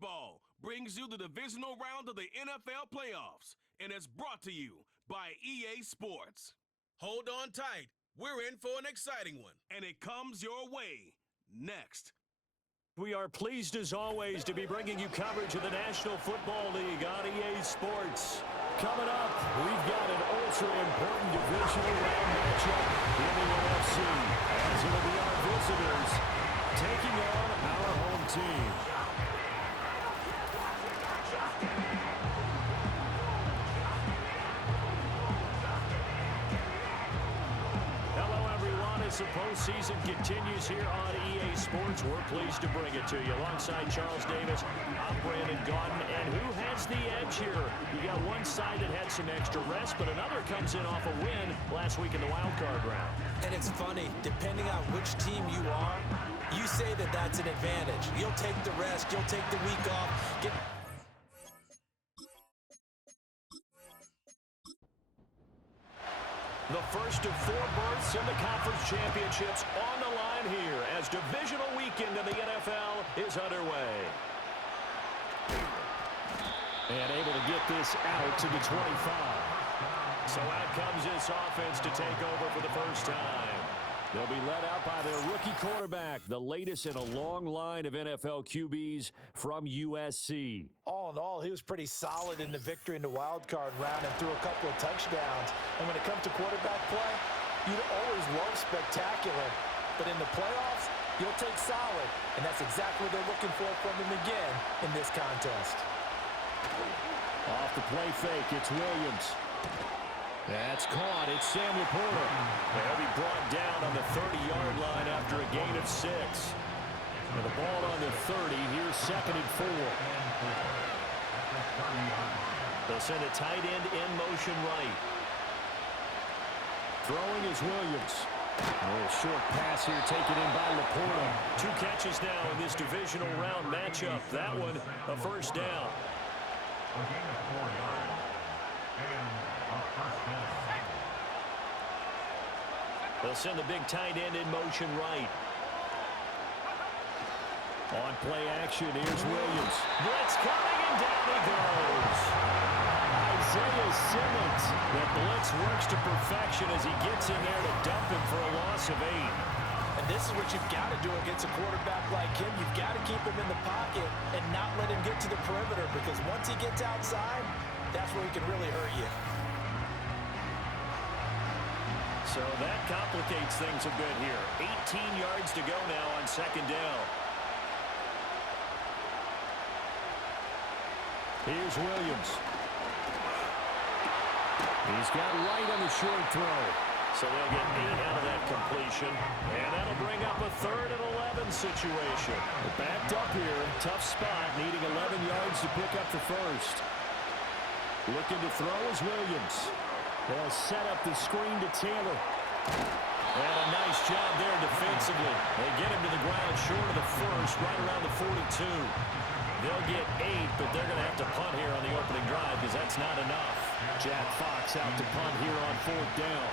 Football brings you the divisional round of the NFL playoffs and is brought to you by EA Sports. Hold on tight. We're in for an exciting one, and it comes your way next. We are pleased, as always, to be bringing you coverage of the National Football League on EA Sports. Coming up, we've got an ultra-important divisional round matchup in the NFC, as it'll be our visitors taking on our home team. As the postseason continues here on EA Sports, we're pleased to bring it to you. Alongside Charles Davis, I'm Brandon Gaudin. And who has the edge here? You got one side that had some extra rest, but another comes in off a win last week in the wild card round. And it's funny, depending on which team you are, you say that that's an advantage. You'll take the rest, you'll take the week off. The first of 4 berths in the conference championships on the line here as divisional weekend in the NFL is underway. And able to get this out to the 25. So out comes this offense to take over for the first time. They'll be led out by their rookie quarterback, the latest in a long line of NFL QBs from USC. All in all, he was pretty solid in the victory in the wild card round and threw a couple of touchdowns. And when it comes to quarterback play, you'd always love spectacular. But in the playoffs, you'll take solid. And that's exactly what they're looking for from him again in this contest. Off the play fake, it's Williams. That's caught. It's Sam Laporta. They'll be brought down on the 30-yard line after a gain of 6. And the ball on the 30. Here's 2nd and 4. They'll send a tight end in motion right. Throwing is Williams. A little short pass here taken in by Laporta. 2 catches now in this divisional round matchup. That one a first down. A gain of 4 yards. And a first down. They'll send the big tight end in motion right. On play action, here's Williams. Blitz coming, and down he goes. Isaiah Simmons. The blitz works to perfection as he gets in there to dump him for a loss of 8. And this is what you've got to do against a quarterback like him. You've got to keep him in the pocket and not let him get to the perimeter, because once he gets outside, that's where he can really hurt you. So that complicates things a bit here. 18 yards to go now on 2nd down. Here's Williams. He's got Wright on the short throw. So they'll get 8 out of that completion. And that'll bring up a 3rd and 11 situation. They're backed up here. Tough spot, needing 11 yards to pick up the first. Looking to throw is Williams. They'll set up the screen to Taylor. And a nice job there defensively. They get him to the ground short of the first, right around the 42. They'll get 8, but they're going to have to punt here on the opening drive because that's not enough. Jack Fox out to punt here on 4th down.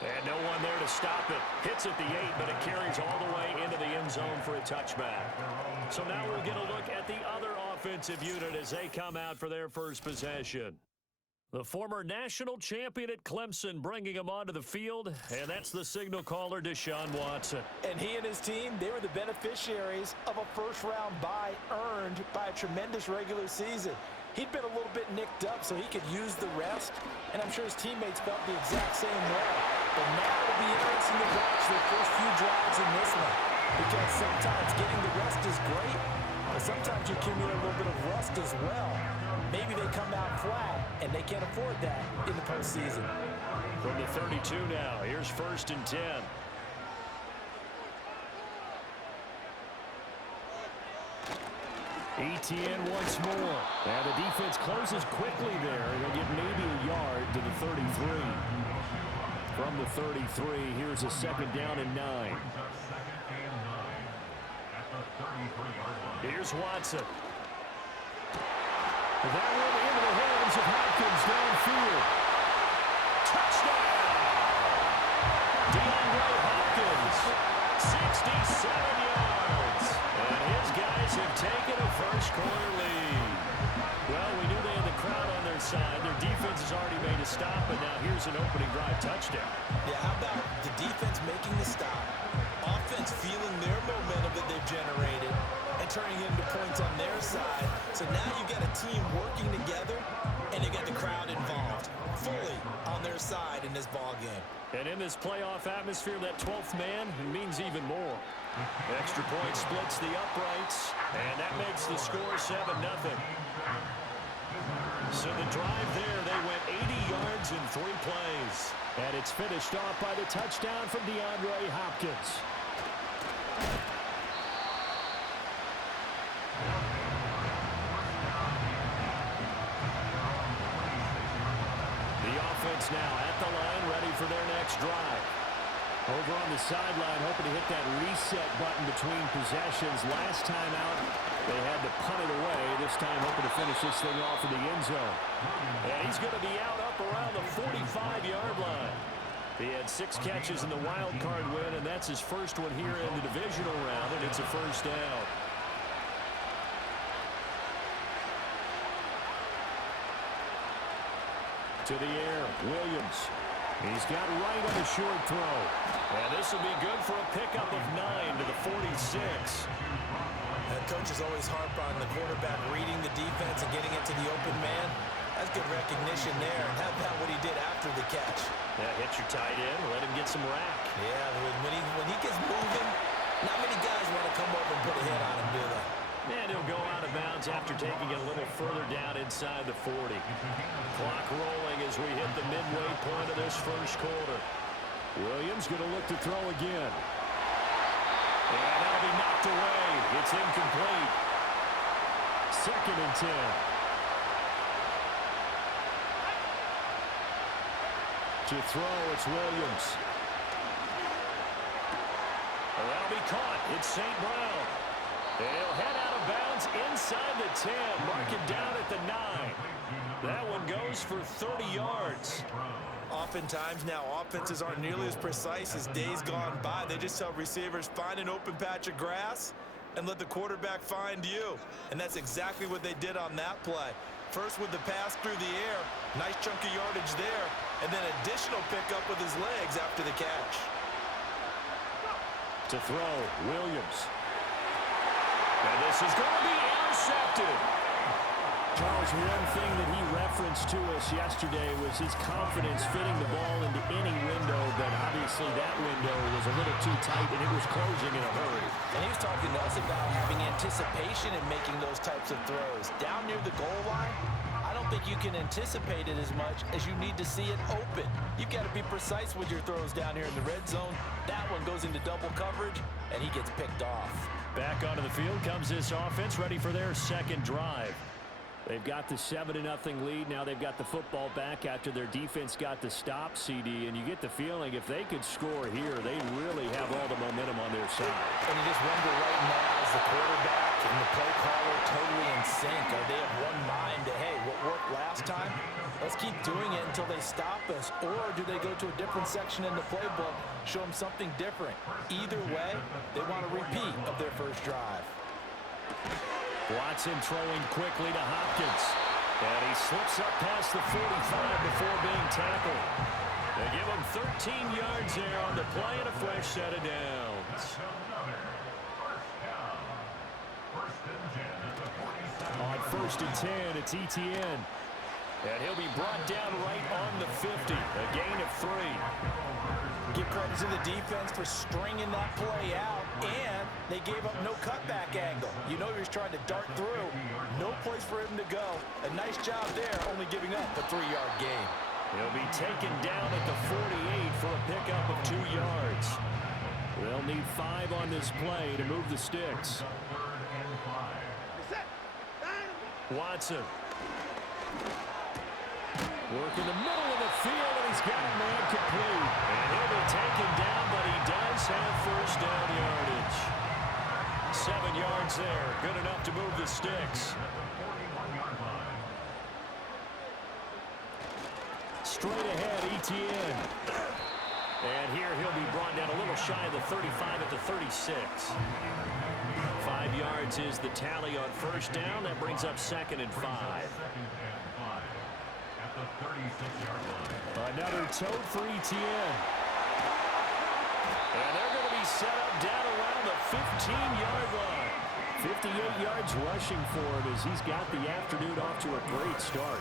And no one there to stop it. Hits at the 8, but it carries all the way into the end zone for a touchback. So now we'll get a look at the other offensive unit as they come out for their first possession. The former national champion at Clemson bringing him onto the field, and that's the signal caller, Deshaun Watson. And he and his team, they were the beneficiaries of a first-round bye earned by a tremendous regular season. He'd been a little bit nicked up so he could use the rest, and I'm sure his teammates felt the exact same way. But now it'll be interesting to watch their first few drives in this one, because sometimes getting the rest is great, but sometimes you accumulate a little bit of rust as well. Maybe they come out flat, and they can't afford that in the postseason. From the 32 now, here's 1st and 10. ETN once more. And the defense closes quickly there. They'll get maybe a yard to the 33. From the 33, here's a 2nd down and 9. Here's Watson. That one into the hands of Hopkins downfield. Touchdown! DeAndre an opening drive touchdown. Yeah, how about the defense making the stop, offense feeling their momentum that they've generated, and turning it into points on their side. So now you've got a team working together, and you got the crowd involved, fully on their side in this ball game. And in this playoff atmosphere, that 12th man means even more. Extra point splits the uprights, and that makes the score 7-0. So the drive there, they went 80 yards in 3 plays. And it's finished off by the touchdown from DeAndre Hopkins. The offense now at the line, ready for their next drive. Over on the sideline, hoping to hit that reset button between possessions. Last time out, they had to punt it away. This time, hoping to finish this thing off in the end zone. And he's going to be out up around the 45-yard line. He had 6 catches in the wild card win, and that's his first one here in the divisional round, and it's a first down. To the air, Williams. He's got right on the short throw. And this will be good for a pickup of 9 to the 46. Coaches always harp on the quarterback reading the defense and getting it to the open man. That's good recognition there. And how about what he did after the catch? Yeah, hit your tight end, let him get some rack. Yeah, when he gets moving, not many guys want to come over and put a hit on him, do they? And he'll go out of bounds after taking it a little further down inside the 40. Clock rolling as we hit the midway point of this first quarter. Williams going to look to throw again. And that'll be knocked away. It's incomplete. 2nd and 10. To throw, it's Williams. That'll be caught. It's St. Brown. And he'll head out of bounds inside the 10. Mark it down at the 9. That one goes for 30 yards. Oftentimes now, offenses aren't nearly as precise as days gone by. They just tell receivers, find an open patch of grass and let the quarterback find you. And that's exactly what they did on that play. First with the pass through the air, nice chunk of yardage there, and then additional pickup with his legs after the catch. To throw, Williams. And this is going to be intercepted. Charles, one thing that he referenced to us yesterday was his confidence fitting the ball into any window, but obviously that window was a little too tight and it was closing in a hurry. And he was talking to us about having anticipation in making those types of throws. Down near the goal line, I don't think you can anticipate it as much as you need to see it open. You've got to be precise with your throws down here in the red zone. That one goes into double coverage, and he gets picked off. Back onto the field comes this offense, ready for their second drive. They've got the 7-0 lead. Now they've got the football back after their defense got the stop, CD. And you get the feeling if they could score here, they really have all the momentum on their side. And you just wonder right now, is the quarterback and the play caller totally in sync? Are they of one mind to, hey, what worked last time? Let's keep doing it until they stop us. Or do they go to a different section in the playbook, show them something different? Either way, they want a repeat of their first drive. Watson throwing quickly to Hopkins. And he slips up past the 45 before being tackled. They give him 13 yards there on the play and a fresh set of downs. On 1st and 10, it's Etienne. And he'll be brought down right on the 50. A gain of 3. Give credit to the defense for stringing that play out, and they gave up no cutback angle. You know he was trying to dart through. No place for him to go. A nice job there, only giving up a 3-yard gain. He'll be taken down at the 48 for a pickup of 2 yards. They'll need 5 on this play to move the sticks. Watson. Work in the middle of the field, and he's got a man complete. And he'll be taken down, but he does have first down yardage. 7 yards there, good enough to move the sticks. Straight ahead, Etienne. And here he'll be brought down a little shy of the 35 at the 36. 5 yards is the tally on first down. That brings up 2nd and 5. 36-yard line. Another tote for ETN. And they're going to be set up down around the 15-yard line. 58 yards rushing for him as he's got the afternoon off to a great start.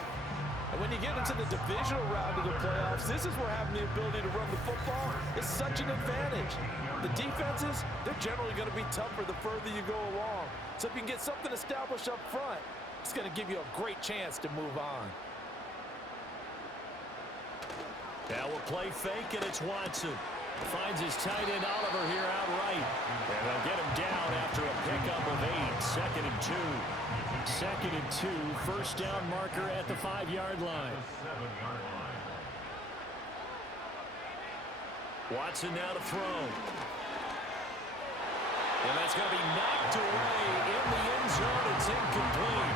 And when you get into the divisional round of the playoffs, this is where having the ability to run the football is such an advantage. The defenses, they're generally going to be tougher the further you go along. So if you can get something established up front, it's going to give you a great chance to move on. Now we'll play fake, and it's Watson. Finds his tight end Oliver here outright. And they'll get him down after a pickup of 8. 2nd and 2. 2nd and 2. First down marker at the 5-yard line. The 7-yard line. Watson now to throw. And that's going to be knocked away in the end zone. It's incomplete.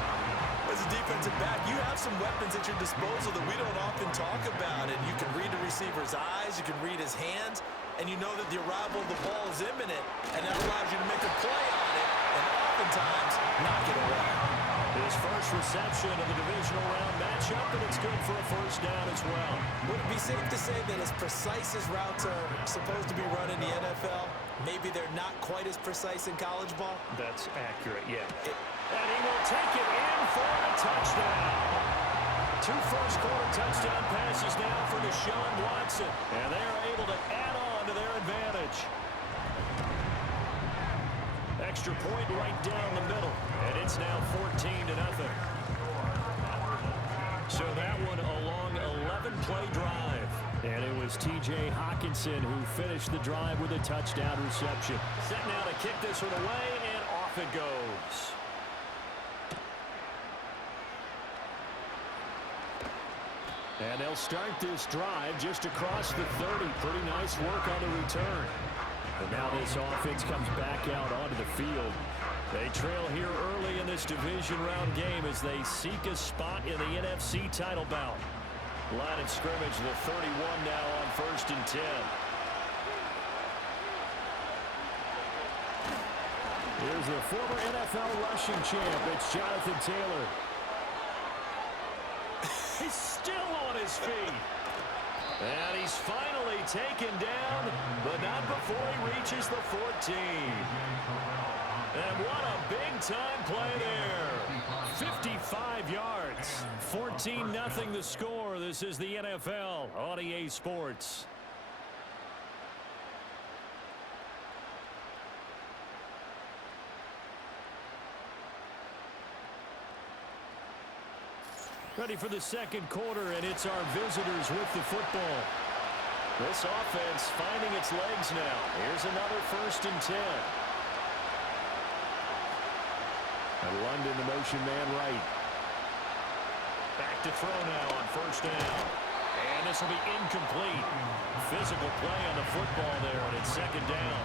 As a defensive back, you have some weapons at your disposal that we don't often talk about. And you can read the receiver's eyes, you can read his hands, and you know that the arrival of the ball is imminent, and that allows you to make a play on it, and oftentimes knock it away. His first reception of the divisional round matchup, and it's good for a first down as well. Would it be safe to say that as precise as routes are supposed to be run in the NFL, maybe they're not quite as precise in college ball? That's accurate, yeah. And he will take it in for a touchdown. 2 first-quarter touchdown passes now for Deshaun Watson. And they are able to add on to their advantage. Extra point right down the middle. And it's now 14-0. So that one a long 11-play drive. And it was T.J. Hawkinson who finished the drive with a touchdown reception. Set now to kick this one away, and off it goes. And they'll start this drive just across the 30. Pretty nice work on the return. And now this offense comes back out onto the field. They trail here early in this division round game as they seek a spot in the NFC title bout. Line of scrimmage, the 31 now on 1st and 10. Here's the former NFL rushing champ. It's Jonathan Taylor. He's still on his feet. And he's finally taken down, but not before he reaches the 14. And what a big-time play there. 55 yards. 14-0 the score. This is the NFL on EA Sports. Ready for the second quarter, and it's our visitors with the football. This offense finding its legs now. Here's another 1st and 10. And London, the motion man right. Back to throw now on 1st down. And this will be incomplete. Physical play on the football there, and it's 2nd down.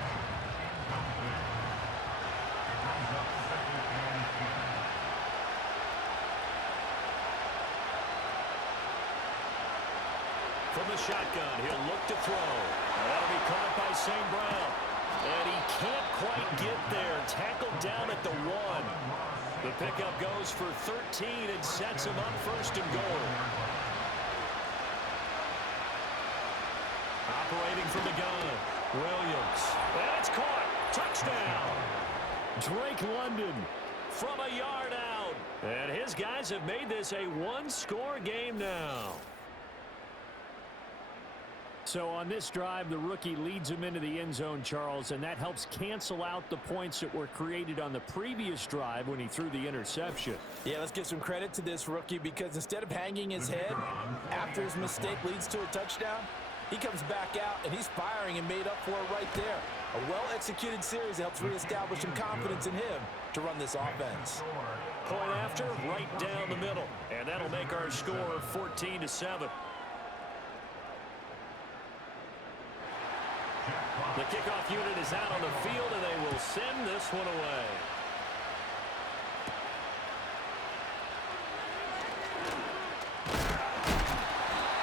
From the shotgun, he'll look to throw. That'll be caught by St. Brown. And he can't quite get there. Tackled down at the 1. The pickup goes for 13 and sets him up 1st and goal. Operating from the gun, Williams. And it's caught. Touchdown. Drake London from a yard out. And his guys have made this a one-score game now. So on this drive, the rookie leads him into the end zone, Charles, and that helps cancel out the points that were created on the previous drive when he threw the interception. Yeah, let's give some credit to this rookie because instead of hanging his head after his mistake leads to a touchdown, he comes back out and he's firing and made up for it right there. A well-executed series helps reestablish some confidence in him to run this offense. Point after, right down the middle, and that'll make our score 14-7. The kickoff unit is out on the field, and they will send this one away.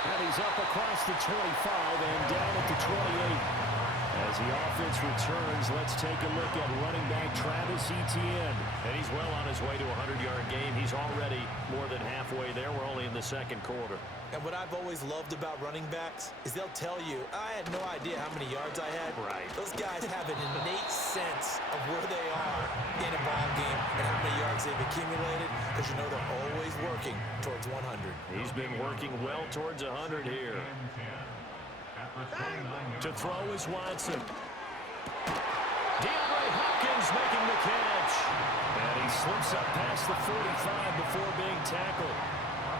And he's up across the 25 and down at the 28. As As the offense returns, let's take a look at running back Travis Etienne. And he's well on his way to a 100-yard game. He's already more than halfway there. We're only in the second quarter. And what I've always loved about running backs is they'll tell you, I had no idea how many yards I had. Right. Those guys have an innate sense of where they are in a ball game and how many yards they've accumulated, because you know they're always working towards 100. He's been working well towards 100 here. To throw is Watson. DeAndre Hopkins making the catch. And he slips up past the 45 before being tackled.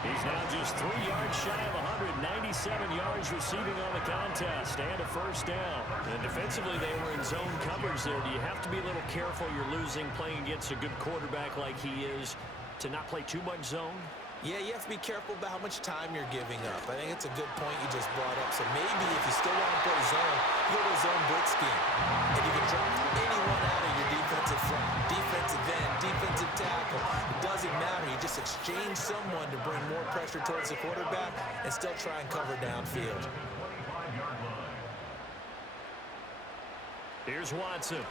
He's now just 3 yards shy of 197 yards receiving on the contest and a first down. And defensively, they were in zone coverage there. Do you have to be a little careful? You're losing, playing against a good quarterback like he is, to not play too much zone? Yeah, you have to be careful about how much time you're giving up. I think it's a good point you just brought up. So maybe if you still want to play zone, you go to a zone blitz scheme. And you can drop anyone out of your defensive front, defensive end, defensive tackle. It doesn't matter. You just exchange someone to bring more pressure towards the quarterback and still try and cover downfield. Here's Watson.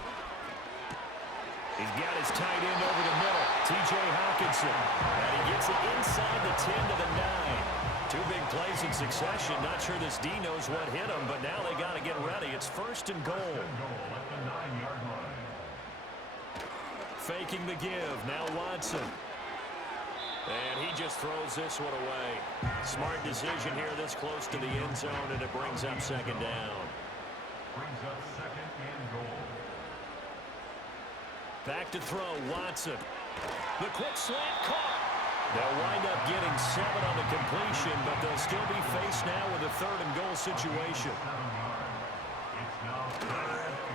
He's got his tight end over the middle, T.J. Hawkinson. And he gets it inside the 10 to the 9. 2 big plays in succession. Not sure this D knows what hit him, but now they got to get ready. It's first and goal. Faking the give. Now Watson. And he just throws this one away. Smart decision here this close to the end zone, and it brings up second down. Brings up second and goal. Back to throw, Watson. The quick slant caught. They'll wind up getting 7 on the completion, but they'll still be faced now with a third and goal situation.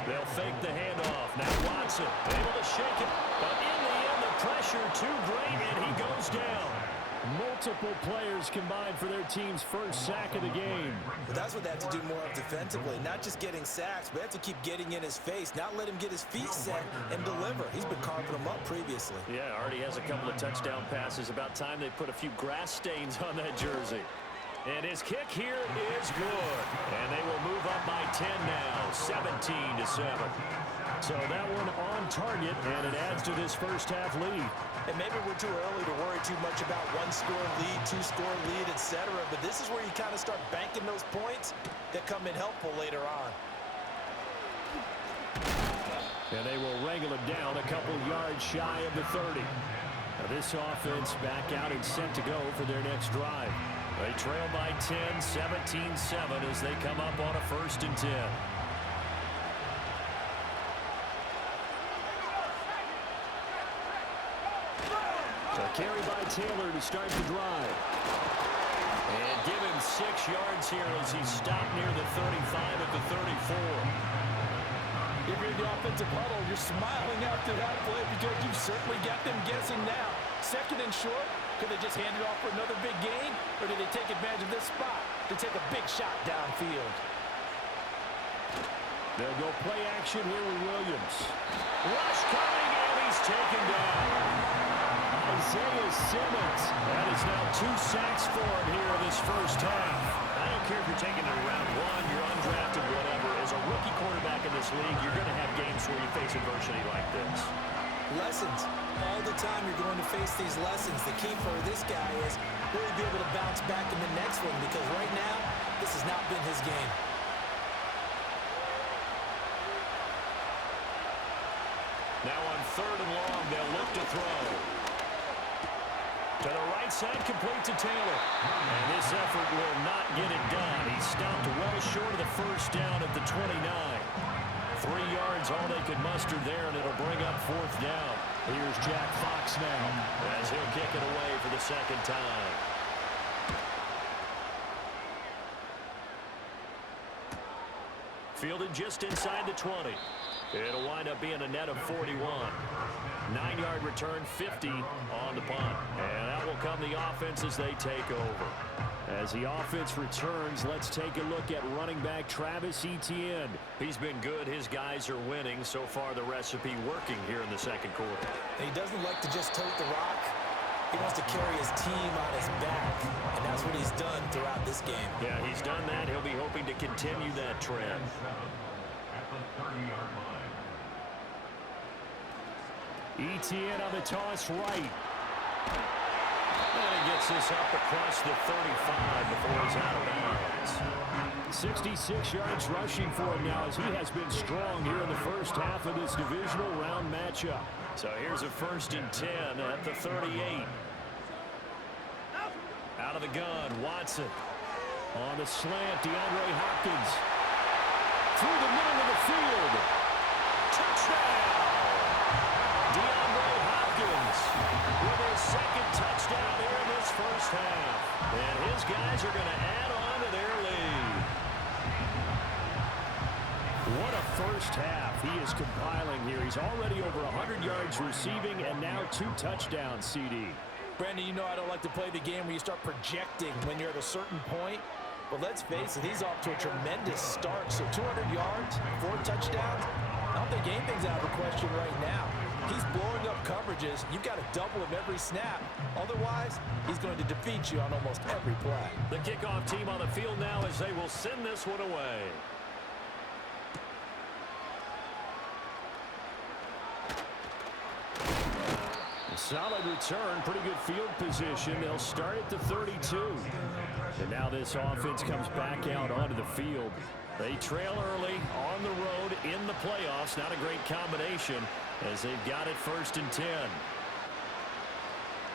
They'll fake the handoff. Now Watson able to shake it, but in the end the pressure too great and he goes down. Multiple players combined for their team's first sack of the game. But that's what they have to do more of defensively. Not just getting sacks, but they have to keep getting in his face, not let him get his feet set and deliver. He's been carving them up previously. Yeah, already has a couple of touchdown passes. About time they put a few grass stains on that jersey. And his kick here is good. And they will move up by 10 now, 17-7. So that one on target, and it adds to this first half lead. And maybe we're too early to worry too much about 1-score lead, 2-score lead, etc. But this is where you kind of start banking those points that come in helpful later on. And they will wrangle it down a couple yards shy of the 30. Now this offense back out and set to go for their next drive. They trail by 10, 17-7 as they come up on a 1st and 10. A carry by Taylor to start the drive. And give him 6 yards here as he's stopped near the 35 at the 34. If you're in the offensive huddle, you're smiling after that play because you've certainly got them guessing now. 2nd and short, could they just hand it off for another big gain? Or did they take advantage of this spot to take a big shot downfield? They'll go play action here with Williams. Rush coming, and he's taken down. Isaiah Simmons. That is now 2 sacks for him here in this first half. I don't care if you're taking it in round 1, you're undrafted, whatever. As a rookie quarterback in this league, you're going to have games where you face adversity like this. Lessons. All the time you're going to face these lessons. The key for this guy is really be able to bounce back in the next one, because right now, this has not been his game. Now on 3rd and long, they'll look to throw. To the right side, complete to Taylor. And this effort will not get it done. He stopped well short of the first down at the 29. 3 yards, all they could muster there, and it'll bring up 4th down. Here's Jack Fox now, as he'll kick it away for the 2nd time. Fielded just inside the 20. It'll wind up being a net of 41. 9-yard return, 50 on the punt. And that will come the offense as they take over. As the offense returns, let's take a look at running back Travis Etienne. He's been good. His guys are winning. So far, the recipe working here in the 2nd quarter. He doesn't like to just tote the rock. He wants to carry his team on his back, and that's what he's done throughout this game. Yeah, he's done that. He'll be hoping to continue that trend. 30-yard line. ETN on the toss right. And he gets this up across the 35 before he's out of bounds. 66 yards rushing for him now as he has been strong here in the first half of this divisional round matchup. So here's a 1st and 10 at the 38. Out of the gun, Watson. On the slant, DeAndre Hopkins. Through the middle of the field. Touchdown! DeAndre Hopkins with his 2nd touchdown here in this first half. And his guys are going to add on to their lead. What a first half he is compiling here. He's already over 100 yards receiving and now 2 touchdowns, CD. Brandon, you know I don't like to play the game where you start projecting when you're at a certain point. But let's face it, he's off to a tremendous start. So 200 yards, 4 touchdowns. I don't think anything's out of the question right now. He's blowing up coverages. You've got to double him every snap. Otherwise, he's going to defeat you on almost every play. The kickoff team on the field now as they will send this one away. Solid return, pretty good field position. They'll start at the 32. And now this offense comes back out onto the field. They trail early on the road in the playoffs. Not a great combination as they've got it 1st and 10.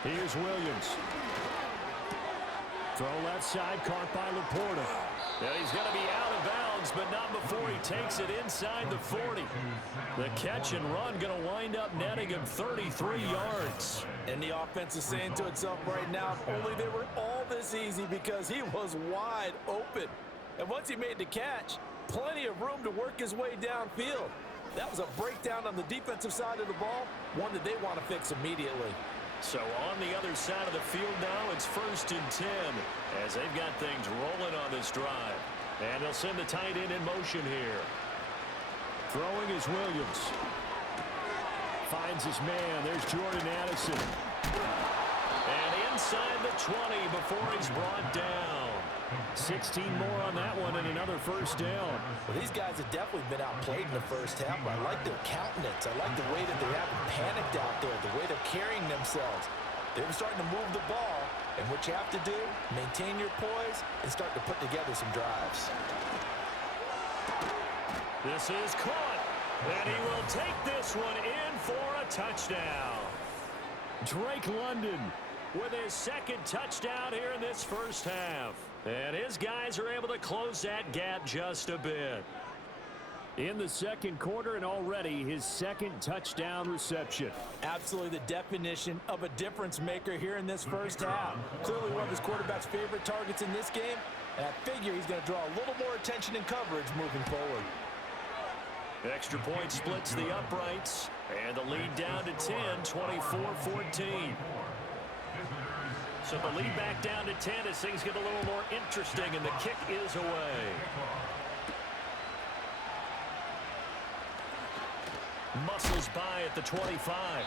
Here's Williams. Throw left side, caught by Laporta. Yeah, he's going to be out of bounds, but not before he takes it inside the 40. The catch and run going to wind up netting him 33 yards. And the offense is saying to itself right now, if only they were all this easy, because he was wide open. And once he made the catch, plenty of room to work his way downfield. That was a breakdown on the defensive side of the ball, one that they want to fix immediately. So on the other side of the field now, it's 1st and 10 as they've got things rolling on this drive. And they'll send the tight end in motion here. Throwing is Williams. Finds his man. There's Jordan Addison. And inside the 20 before he's brought down. 16 more on that one and another 1st down. Well, these guys have definitely been outplayed in the first half. I like their countenance. I like the way that they haven't panicked out there, the way they're carrying themselves. They're starting to move the ball, and what you have to do, maintain your poise and start to put together some drives. This is caught, and he will take this one in for a touchdown. Drake London with his 2nd touchdown here in this first half. And his guys are able to close that gap just a bit. In the 2nd quarter, and already his 2nd touchdown reception. Absolutely the definition of a difference maker here in this first half. Clearly one of his quarterback's favorite targets in this game, and I figure he's going to draw a little more attention and coverage moving forward. Extra point splits the uprights, and the lead down to 10, 24-14. So the lead back down to 10 as things get a little more interesting, and the kick is away. Muscles by at the 25.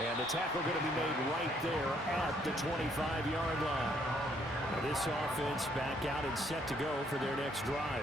And the tackle going to be made right there at the 25-yard line. Now this offense back out and set to go for their next drive.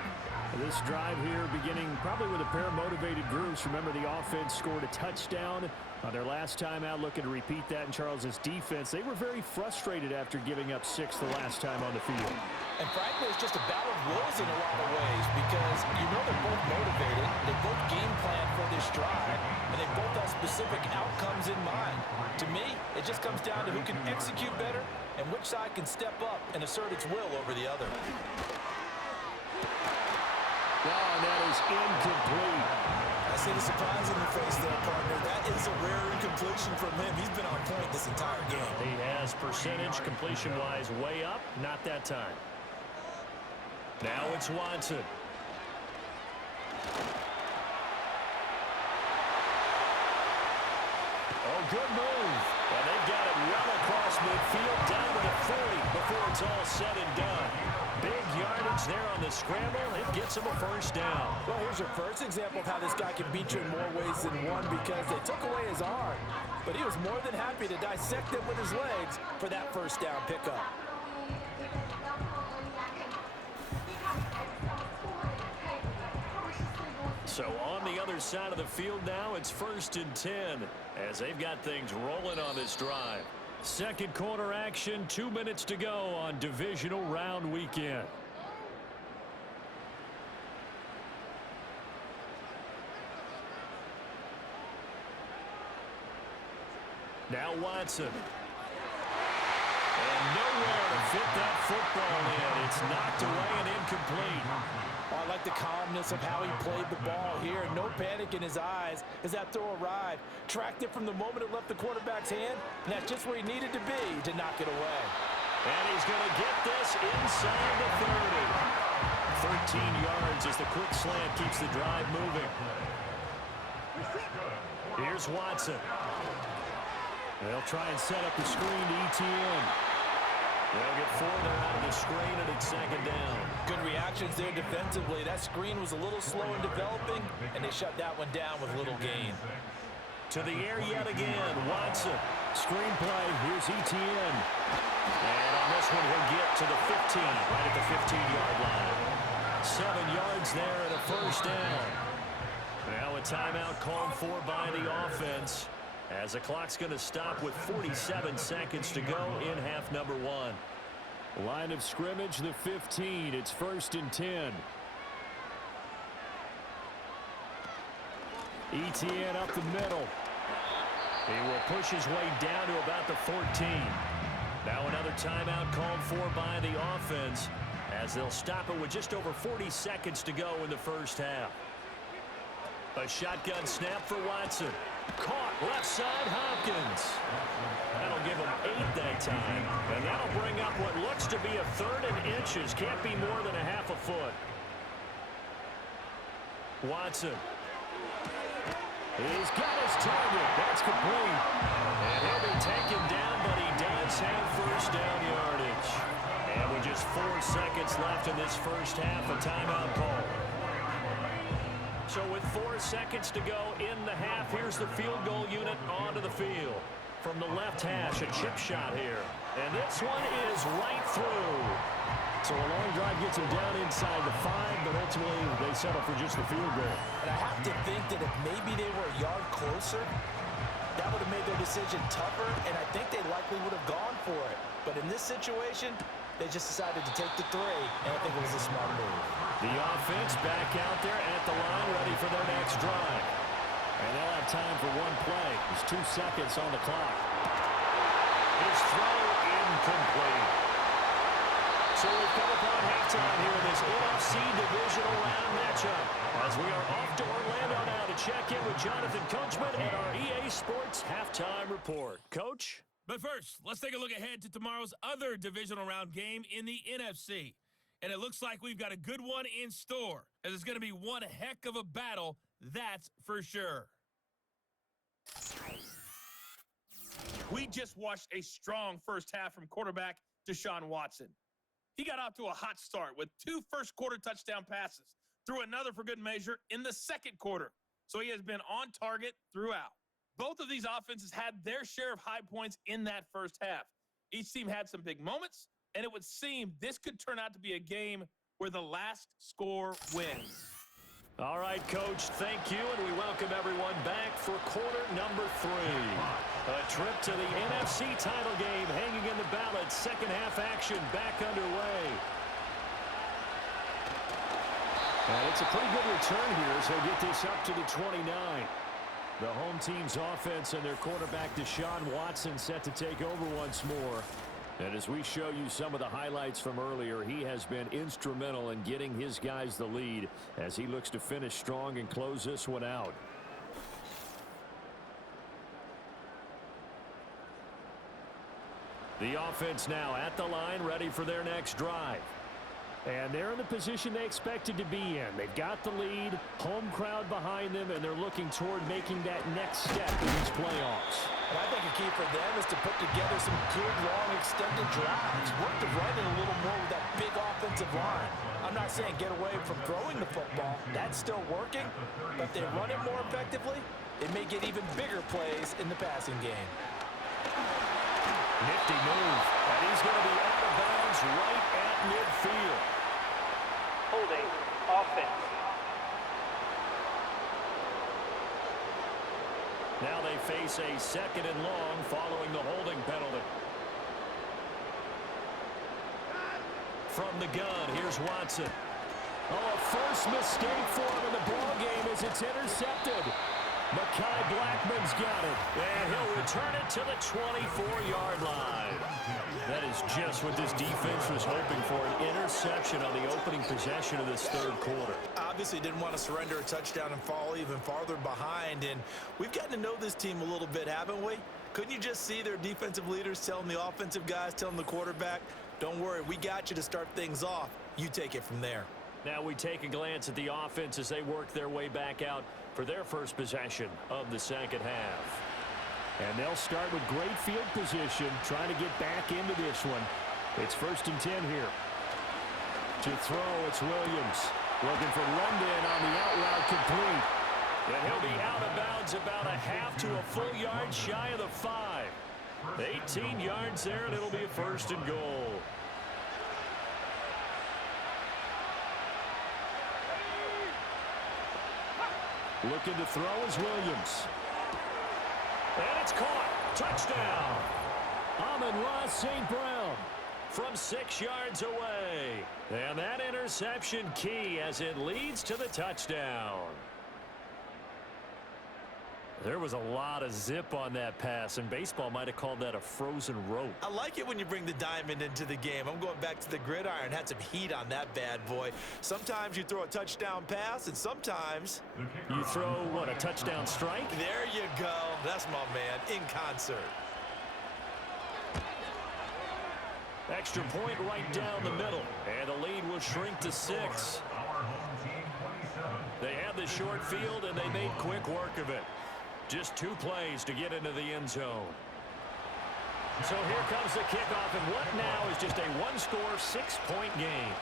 This drive here beginning probably with a pair of motivated groups. Remember, the offense scored a touchdown on their last time out, looking to repeat that in Charles's defense. They were very frustrated after giving up 6 the last time on the field. And frankly, it's just a battle of wills in a lot of ways, because you know they're both motivated, they both game plan for this drive, and they both have specific outcomes in mind. To me, it just comes down to who can execute better and which side can step up and assert its will over the other. Oh, and that is incomplete. I see the surprise in your face there, partner. That is a rare incompletion from him. He's been on point this entire game. He has percentage completion-wise way up. Not that time. Now it's Watson. Oh, good move. And they've got it well across midfield down to the 40 before it's all said and done. Big yardage there on the scramble. It gets him a 1st down. Well, here's your first example of how this guy can beat you in more ways than one, because they took away his arm, but he was more than happy to dissect them with his legs for that 1st down pickup. So on the other side of the field now, it's 1st and 10 as they've got things rolling on this drive. Second quarter action, 2 minutes to go on divisional round weekend. Now Watson. And nowhere to fit that football in. It's knocked away and incomplete. Oh, I like the calmness of how he played the ball here. No panic in his eyes as that throw arrived. Tracked it from the moment it left the quarterback's hand, and that's just where he needed to be to knock it away. And he's going to get this inside the 30. 13 yards as the quick slant keeps the drive moving. Here's Watson. They'll try and set up the screen to ETN. They'll get 4 there out of the screen, and it's 2nd down. Good reactions there defensively. That screen was a little slow in developing, and they shut that one down with little gain. To the air yet again, Watson. Screen play, here's ETN. And on this one, he'll get to the 15, right at the 15-yard line. 7 yards there and a 1st down. Now a timeout called for by the offense, as the clock's going to stop with 47 seconds to go in half number 1. Line of scrimmage, the 15. It's 1st and 10. ETN up the middle. He will push his way down to about the 14. Now another timeout called for by the offense, as they'll stop it with just over 40 seconds to go in the first half. A shotgun snap for Watson. Caught left side, Hopkins. That'll give him 8 that time. And that'll bring up what looks to be a 3rd and inches. Can't be more than a half a foot. Watson. He's got his target. That's complete. And he'll be taken down, but he does have 1st down yardage. And with just 4 seconds left in this first half, a timeout call. So with 4 seconds to go in the half, here's the field goal unit onto the field. From the left hash, a chip shot here. And this one is right through. So a long drive gets him down inside the 5, but ultimately they settle for just the field goal. And I have to think that if maybe they were a yard closer, that would have made their decision tougher, and I think they likely would have gone for it. But in this situation, they just decided to take the 3, and I think it was a smart move. The offense back out there at the line, ready for their next drive. And they'll have time for one play. There's 2 seconds on the clock. His throw incomplete. So we've come upon halftime here in this NFC divisional round matchup, as we are off to Orlando now to check in with Jonathan Coachman and our EA Sports halftime report. Coach? But first, let's take a look ahead to tomorrow's other divisional round game in the NFC. And it looks like we've got a good one in store, as it's going to be one heck of a battle, that's for sure. We just watched a strong first half from quarterback Deshaun Watson. He got off to a hot start with 2 first-quarter touchdown passes, threw another for good measure in the second quarter. So he has been on target throughout. Both of these offenses had their share of high points in that first half. Each team had some big moments, and it would seem this could turn out to be a game where the last score wins. All right, Coach, thank you, and we welcome everyone back for quarter number 3. A trip to the NFC title game hanging in the balance. Second half action back underway. And it's a pretty good return here as they get this up to the 29. The home team's offense and their quarterback Deshaun Watson set to take over once more. And as we show you some of the highlights from earlier, he has been instrumental in getting his guys the lead as he looks to finish strong and close this one out. The offense now at the line, ready for their next drive. And they're in the position they expected to be in. They've got the lead, home crowd behind them, and they're looking toward making that next step in these playoffs. And I think a key for them is to put together some good, long, extended drives. Work the run in a little more with that big offensive line. I'm not saying get away from throwing the football. That's still working. But if they run it more effectively, it may get even bigger plays in the passing game. Nifty move. And he's going to be out of bounds right at midfield. Holding offense. Now they face a 2nd and long following the holding penalty. From the gun, here's Watson. Oh, a first mistake for him in the ball game as it's intercepted. Mekhi Blackman's got it, and he'll return it to the 24-yard line. That is just what this defense was hoping for, an interception on the opening possession of this 3rd quarter. Obviously didn't want to surrender a touchdown and fall even farther behind, and we've gotten to know this team a little bit, haven't we? Couldn't you just see their defensive leaders telling the offensive guys, telling the quarterback, don't worry, we got you to start things off. You take it from there. Now we take a glance at the offense as they work their way back out for their first possession of the 2nd half. And they'll start with great field position, trying to get back into this one. It's 1st and 10 here. To throw, it's Williams. Looking for London on the out route complete. And he'll be out of bounds about a half to a full yard shy of the 5. 18 yards there, and it'll be a 1st and goal. Looking to throw is Williams. And it's caught. Touchdown. Amon-Ra St. Brown. From 6 yards away. And that interception key as it leads to the touchdown. There was a lot of zip on that pass, and baseball might have called that a frozen rope. I like it when you bring the diamond into the game. I'm going back to the gridiron. Had some heat on that bad boy. Sometimes you throw a touchdown pass, and sometimes you throw, what, a touchdown strike? There you go. That's my man, in concert. Extra point right down the middle, and the lead will shrink to 6. They had the short field, and they made quick work of it. Just 2 plays to get into the end zone. So here comes the kickoff, and what now is just a 1-score, 6-point game.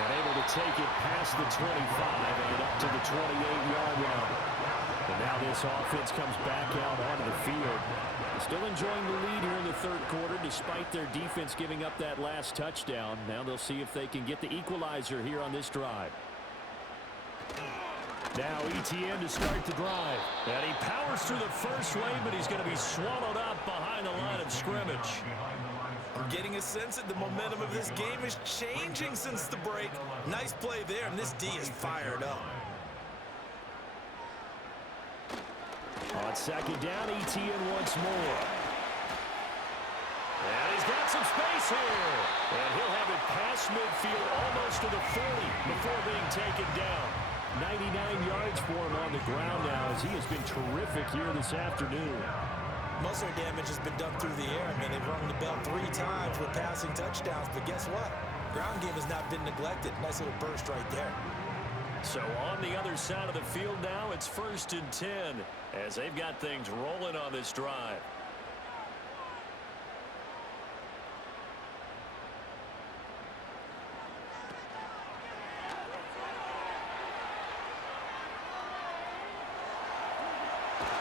And able to take it past the 25 and up to the 28-yard line. And now this offense comes back out onto the field. Still enjoying the lead here in the 3rd quarter despite their defense giving up that last touchdown. Now they'll see if they can get the equalizer here on this drive. Now Etienne to start the drive. And he powers through the first wave, but he's going to be swallowed up behind the line of scrimmage. I'm getting a sense that the momentum of this game is changing since the break. Nice play there, and this D is fired up. On 2nd down, Etienne once more. And he's got some space here. And he'll have it past midfield almost to the 40 before being taken down. 99 yards for him on the ground now as he has been terrific here this afternoon. Most of their damage has been done through the air. I mean, they've rung the bell 3 times with passing touchdowns, but guess what? Ground game has not been neglected. Nice little burst right there. So on the other side of the field now, it's 1st and 10 as they've got things rolling on this drive.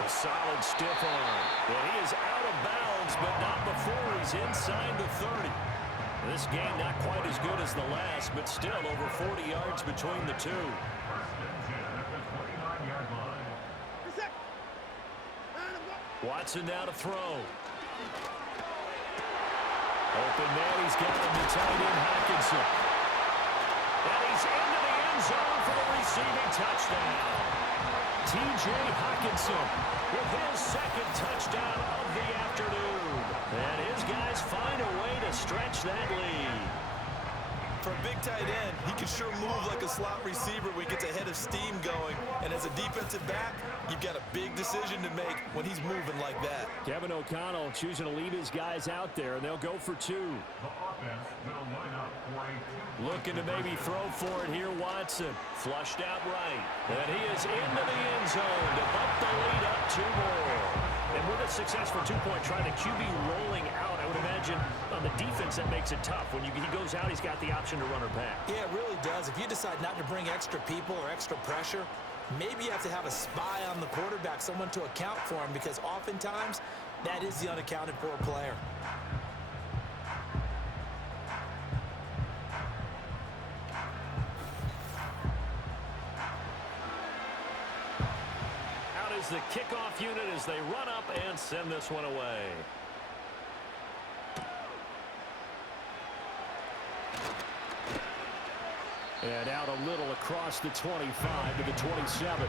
A solid stiff arm. And he is out of bounds, but not before he's inside the 30. This game not quite as good as the last, but still over 40 yards between the two. Watson now to throw. Open man, he's got him to tight end Hockenson. And he's into the end zone for the receiving touchdown. T.J. Hockenson with his 2nd touchdown of the afternoon. And his guys find a way to stretch that lead. For a big tight end, he can sure move like a slot receiver when he gets a head of steam going. And as a defensive back, you've got a big decision to make when he's moving like that. Kevin O'Connell choosing to leave his guys out there, and they'll go for 2. The offense will line up for a 2. Looking to maybe throw for it here, Watson. Flushed out right. And he is into the end zone to bump the lead up 2 more. And with a successful 2-point try, the QB rolling out, I would imagine on the defense that makes it tough. When he goes out, he's got the option to run or pass. Yeah, it really does. If you decide not to bring extra people or extra pressure, maybe you have to have a spy on the quarterback, someone to account for him, because oftentimes that is the unaccounted for player. is the kickoff unit as they run up and send this one away. And out a little across the 25 to the 27.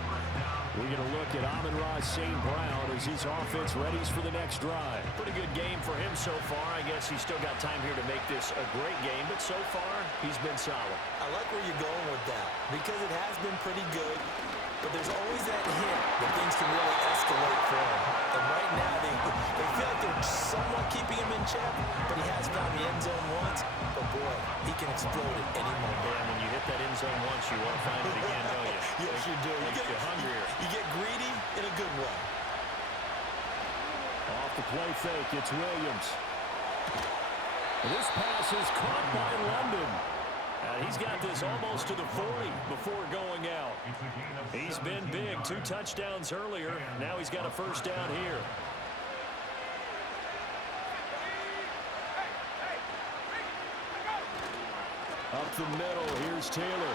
We're going to look at Amon-Ra St. Brown as his offense readies for the next drive. Pretty good game for him so far. I guess he's still got time here to make this a great game, but so far he's been solid. I like where you're going with that because it has been pretty good, but there's always that hint that things can really escalate for him. And right now they feel like they're somewhat keeping him in check, but he has found the end zone once. But boy, he can explode at any moment. And when you hit that end zone once, you want to find it again, don't you? Yes, you do. Makes you hungrier. You get greedy in a good way. Off the play fake, it's Williams. This pass is caught by London. He's got this almost to the 40 before going out. He's been big. 2 touchdowns earlier. Now he's got a first down here. Up the middle, here's Taylor.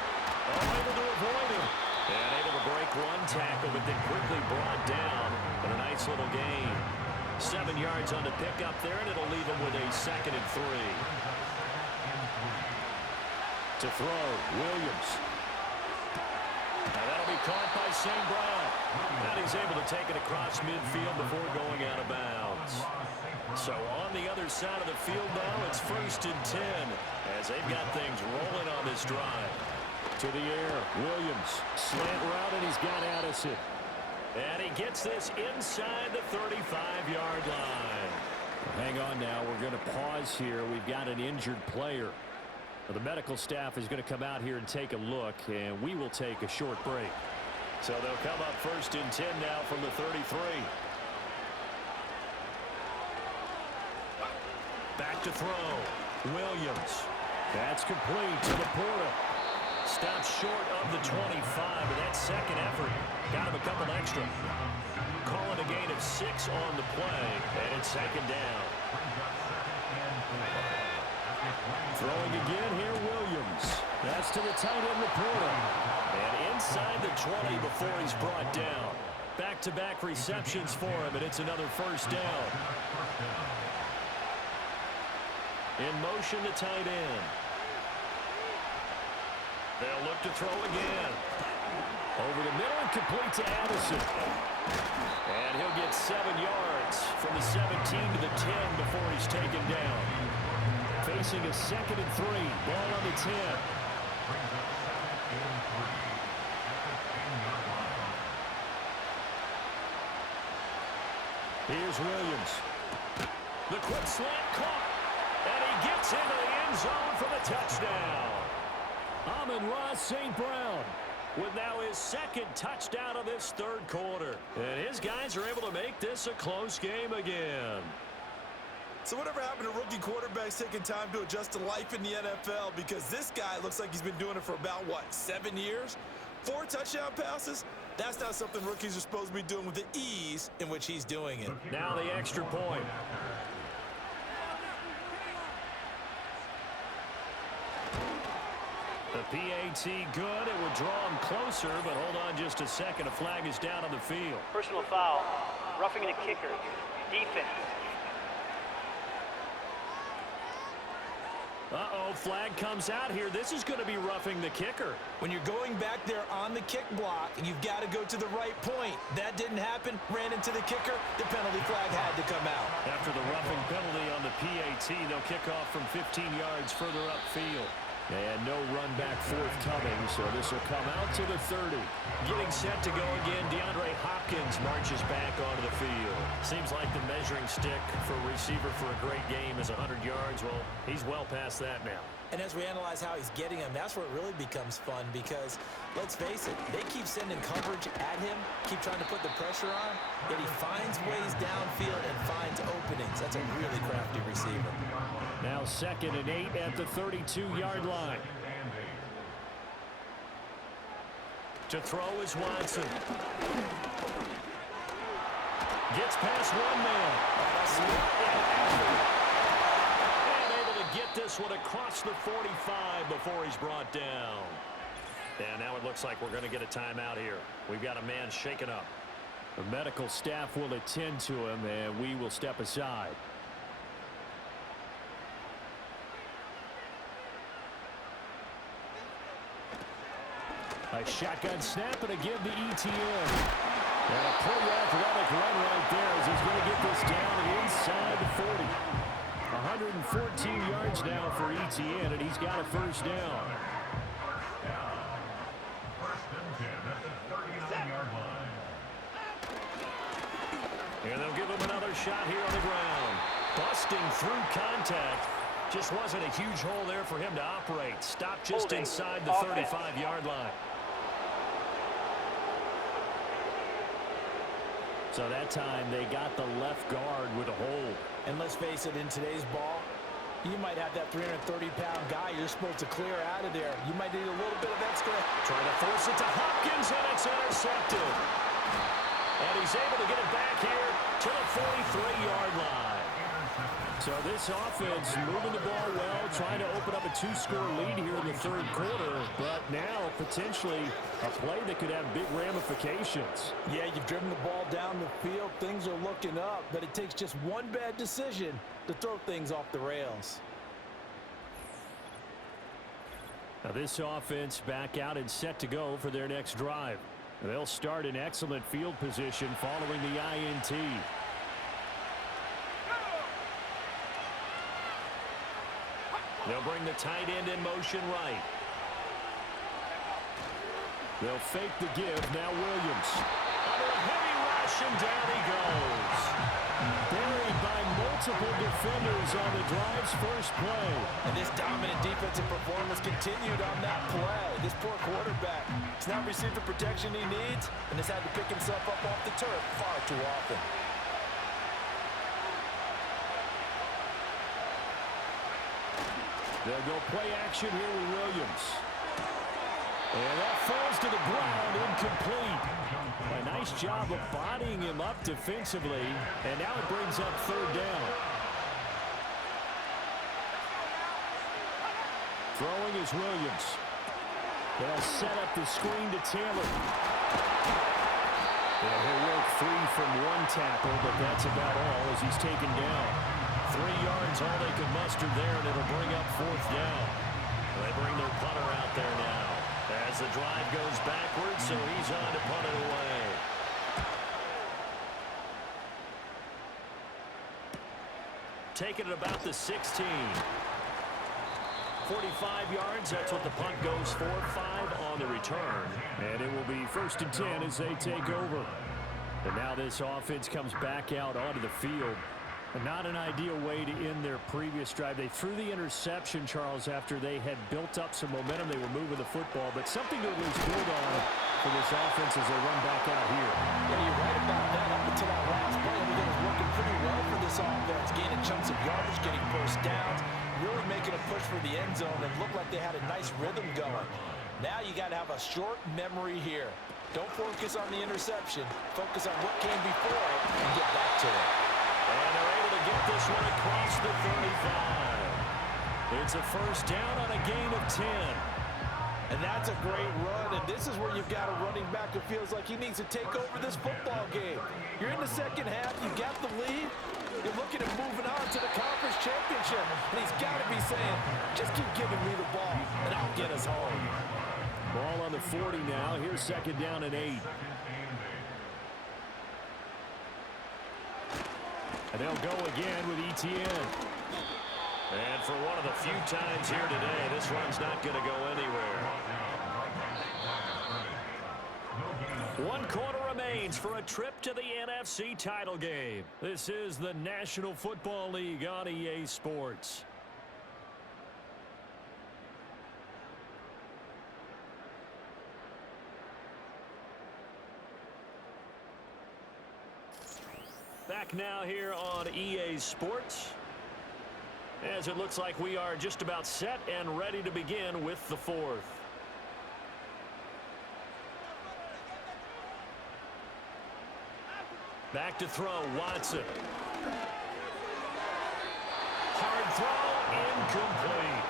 Able to avoid him. And able to break one tackle, but then quickly brought down. But a nice little gain. 7 yards on the pickup there, and it'll leave him with a 2nd and 3. To throw, Williams. Now that'll be caught by St. Brown. And he's able to take it across midfield before going out of bounds. So on the other side of the field now, it's 1st and 10 as they've got things rolling on this drive. To the air, Williams. Slant route, and he's got Addison. And he gets this inside the 35-yard line. Hang on now. We're going to pause here. We've got an injured player. The medical staff is going to come out here and take a look, and we will take a short break. So they'll come up 1st and 10 now from the 33. Back to throw. Williams. That's complete to Laporta. Stops short of the 25, but that second effort got him a couple extra. Calling a gain of 6 on the play, and it's 2nd down. Throwing again here, Williams. That's to the tight end, Laporta. And inside the 20 before he's brought down. Back-to-back receptions for him, and it's another first down. In motion to tight end. They'll look to throw again. Over the middle and complete to Addison. And he'll get 7 yards from the 17 to the 10 before he's taken down. Facing a 2nd and 3. Ball on the 10. Here's Williams. The quick slant caught. And he gets into the end zone for the touchdown. Amon-Ra St. Brown with now his 2nd touchdown of this 3rd quarter. And his guys are able to make this a close game again. So whatever happened to rookie quarterbacks taking time to adjust to life in the NFL? Because this guy looks like he's been doing it for about, 7 years? 4 touchdown passes? That's not something rookies are supposed to be doing with the ease in which he's doing it. Now the extra point. The PAT good. It would draw him closer, but hold on just a second. A flag is down on the field. Personal foul. Roughing the kicker. Defense. Uh-oh, flag comes out here. This is going to be roughing the kicker. When you're going back there on the kick block, you've got to go to the right point. That didn't happen. Ran into the kicker. The penalty flag had to come out. After the roughing penalty on the PAT, they'll kick off from 15 yards further upfield. And no run back forthcoming, so this will come out to the 30. Getting set to go again, DeAndre Hopkins marches back onto the field. Seems like the measuring stick for a receiver for a great game is 100 yards. Well, he's well past that now. And as we analyze how he's getting them, that's where it really becomes fun because, let's face it, they keep sending coverage at him, keep trying to put the pressure on, yet he finds ways downfield and finds openings. That's a really crafty receiver. Now 2nd and 8 at the 32-yard line. To throw is Watson. Gets past one man. And able to get this one across the 45 before he's brought down. And now it looks like we're going to get a timeout here. We've got a man shaken up. The medical staff will attend to him, and we will step aside. A shotgun snap and a give to ETN. And a pretty athletic run right there as he's going to get this down inside the 40. 114 yards now for ETN, and he's got a first down. First and 10 at the 39-yard line. And they'll give him another shot here on the ground. Busting through contact. Just wasn't a huge hole there for him to operate. Stopped just inside the 35-yard line. So that time they got the left guard with a hold. And let's face it, in today's ball, you might have that 330-pound guy you're supposed to clear out of there. You might need a little bit of extra. Trying to force it to Hopkins, and it's intercepted. And he's able to get it back here to the 43-yard line. So this offense moving the ball well, trying to open up a 2-score lead here in the third quarter, but now potentially a play that could have big ramifications. Yeah, you've driven the ball down the field. Things are looking up, but it takes just one bad decision to throw things off the rails. Now this offense back out and set to go for their next drive. They'll start in excellent field position following the INT. They'll bring the tight end in motion right. They'll fake the give. Now Williams. Under a heavy rush, and down he goes. Buried by multiple defenders on the drive's first play. And this dominant defensive performance continued on that play. This poor quarterback has not received the protection he needs and has had to pick himself up off the turf far too often. They'll go play action here with Williams. And that falls to the ground, incomplete. A nice job of bodying him up defensively, and now it brings up third down. Throwing is Williams. They'll set up the screen to Taylor. And he'll work free from one tackle, but that's about all as he's taken down. 3 yards, all they could muster there, and it'll bring up fourth down. They bring their punter out there now as the drive goes backwards, so he's on to punt it away. Taking it about the 16. 45 yards, that's what the punt goes for. 5 on the return. And it will be first and 10 as they take over. And now this offense comes back out onto the field. Not an ideal way to end their previous drive. They threw the interception, Charles, after they had built up some momentum. They were moving the football, but something to at least build on for this offense as they run back out here. Yeah, you're right about that. Up until that last play, everything was working pretty well for this offense. Gaining chunks of yardage, getting first downs, really making a push for the end zone, and looked like they had a nice rhythm going. Now you got to have a short memory here. Don't focus on the interception. Focus on what came before it and get back to it. And they're able to get this one across the 35. It's a first down on a gain of 10. And that's a great run, and this is where you've got a running back who feels like he needs to take over this football game. You're in the second half, you got the lead, you're looking at moving on to the conference championship, and he's got to be saying, just keep giving me the ball, and I'll get us home. Ball on the 40 now. Here's second down and 8. And they'll go again with ETN. And for one of the few times here today, this run's not going to go anywhere. 1 quarter remains for a trip to the NFC title game. This is the National Football League on EA Sports. Back now here on EA Sports, as it looks like we are just about set and ready to begin with the fourth. Back to throw, Watson. Hard throw, incomplete.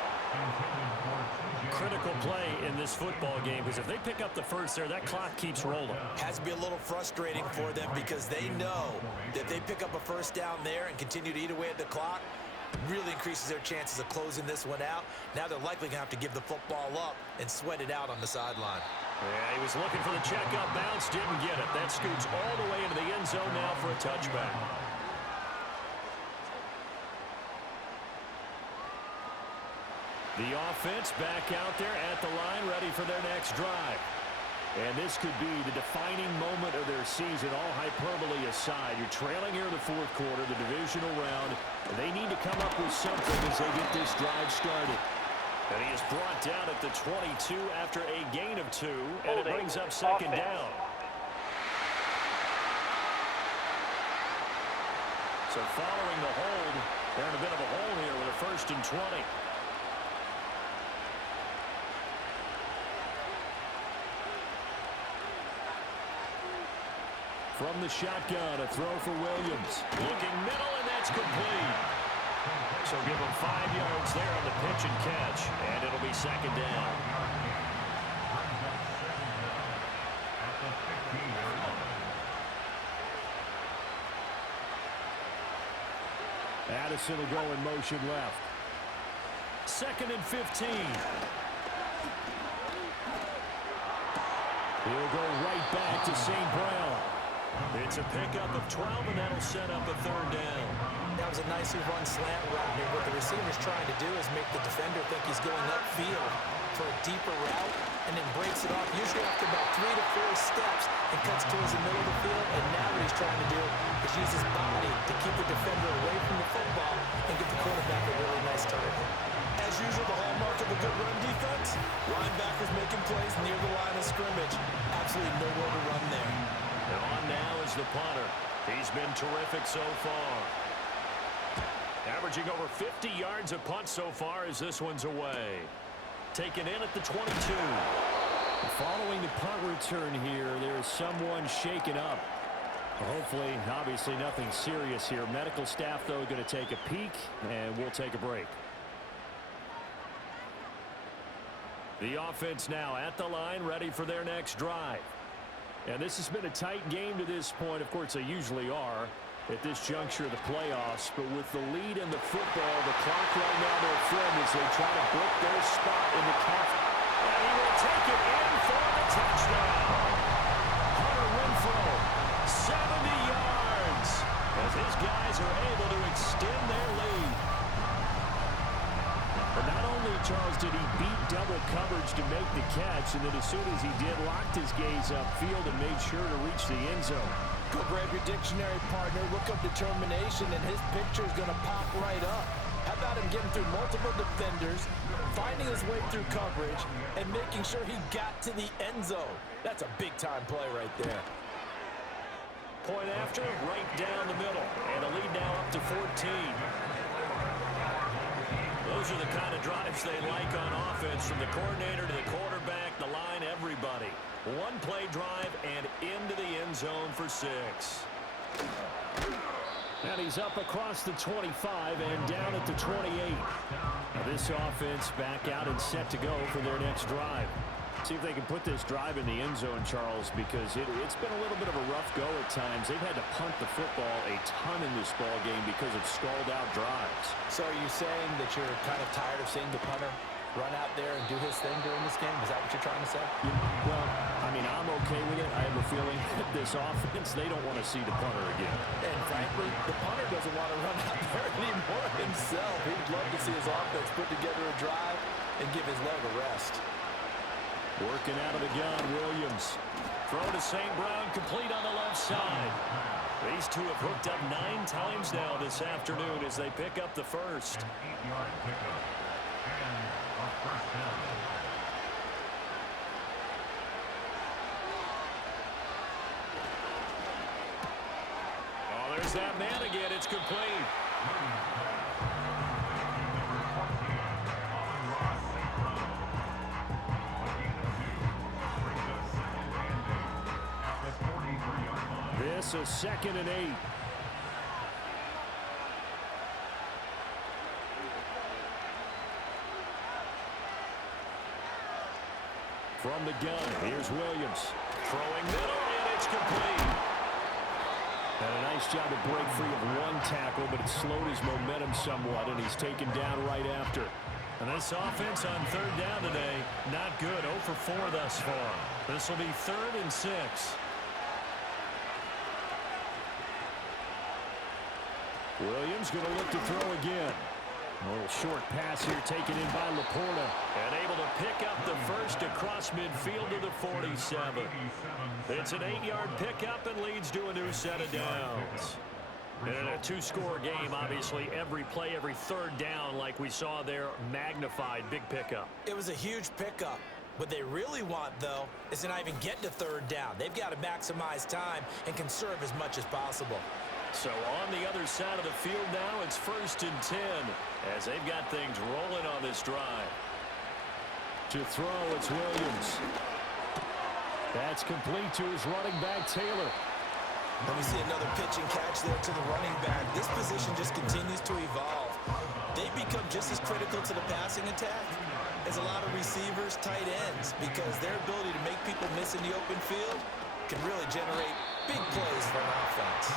critical play in this football game, because if they pick up the first there, that clock keeps rolling. Has to be a little frustrating for them because they know that if they pick up a first down there and continue to eat away at the clock, really increases their chances of closing this one out. Now they're likely going to have to give the football up and sweat it out on the sideline. Yeah, he was looking for the check-up bounce, didn't get it. That scoots all the way into the end zone now for a touchback. The offense back out there at the line, ready for their next drive. And this could be the defining moment of their season, all hyperbole aside. You're trailing here in the fourth quarter, the divisional round. They need to come up with something as they get this drive started. And he is brought down at the 22 after a gain of 2, and it brings up second down. So following the hold, they're in a bit of a hole here with a 1st and 20. From the shotgun, a throw for Williams. Looking middle, and that's complete. So give him 5 yards there on the pitch and catch, and it'll be second down. Addison will go in motion left. 2nd and 15. He'll go right back to St. Brown. It's a pickup of 12, and that'll set up a 3rd down. That was a nicely run slant route here. What the receiver's trying to do is make the defender think he's going upfield for a deeper route and then breaks it off, usually after about 3 to 4 steps, and cuts towards the middle of the field. And now what he's trying to do is use his body to keep the defender away from the football and get the quarterback a really nice target. As usual, the hallmark of a good run defense, linebackers making plays near the line of scrimmage. Absolutely nowhere to run there. And on now is the punter. He's been terrific so far. Averaging over 50 yards a punt so far as this one's away. Taken in at the 22. Following the punt return here, there's someone shaken up. Hopefully, obviously nothing serious here. Medical staff, though, going to take a peek, and we'll take a break. The offense now at the line, ready for their next drive. And this has been a tight game to this point. Of course, they usually are at this juncture of the playoffs. But with the lead in the football, the clock right now, their friend, as they try to book their spot in the cap. And he will take it in for the touchdown. Hunter Renfrow, 70 yards, as his guys are able to extend their lead. But not only, Charles, did he beat double coverage to make the catch, and then as soon as he did, locked his gaze upfield and made sure to reach the end zone. Go grab your dictionary, partner. Look up determination, and his picture is going to pop right up. How about him getting through multiple defenders, finding his way through coverage, and making sure he got to the end zone? That's a big-time play right there. Point after, right down the middle, and a lead now up to 14. Those are the kind of drives they like on offense, from the coordinator to the quarterback, the line, everybody. One play drive and into the end zone for 6. And he's up across the 25 and down at the 28. Now this offense back out and set to go for their next drive. See if they can put this drive in the end zone, Charles, because it's been a little bit of a rough go at times. They've had to punt the football a ton in this ball game because of stalled-out drives. So are you saying that you're kind of tired of seeing the punter run out there and do his thing during this game? Is that what you're trying to say? Well, I mean, I'm okay with it. I have a feeling that this offense, they don't want to see the punter again. And frankly, the punter doesn't want to run out there anymore himself. He'd love to see his offense put together a drive and give his leg a rest. Working out of the gun, Williams. Throw to St. Brown, complete on the left side. These two have hooked up 9 times now this afternoon as they pick up the first. An 8-yard pickup and a first down. Oh, there's that man again. It's complete. This is 2nd and 8. From the gun, here's Williams. Throwing middle, and it's complete. And a nice job to break free of one tackle, but it slowed his momentum somewhat, and he's taken down right after. And this offense on third down today, not good. 0 for 4 thus far. This will be 3rd and 6. Williams going to look to throw again. A little short pass here taken in by Laporta. And able to pick up the first across midfield to the 47. It's an 8-yard pickup and leads to a new set of downs. And in a 2-score game, obviously, every play, every third down, like we saw there, magnified. Big pickup. It was a huge pickup. What they really want, though, is to not even get to third down. They've got to maximize time and conserve as much as possible. So on the other side of the field now, it's 1st and 10 as they've got things rolling on this drive. To throw, it's Williams. That's complete to his running back, Taylor. Let me see another pitch and catch there to the running back. This position just continues to evolve. They become just as critical to the passing attack as a lot of receivers, tight ends, because their ability to make people miss in the open field can really generate big plays for an offense.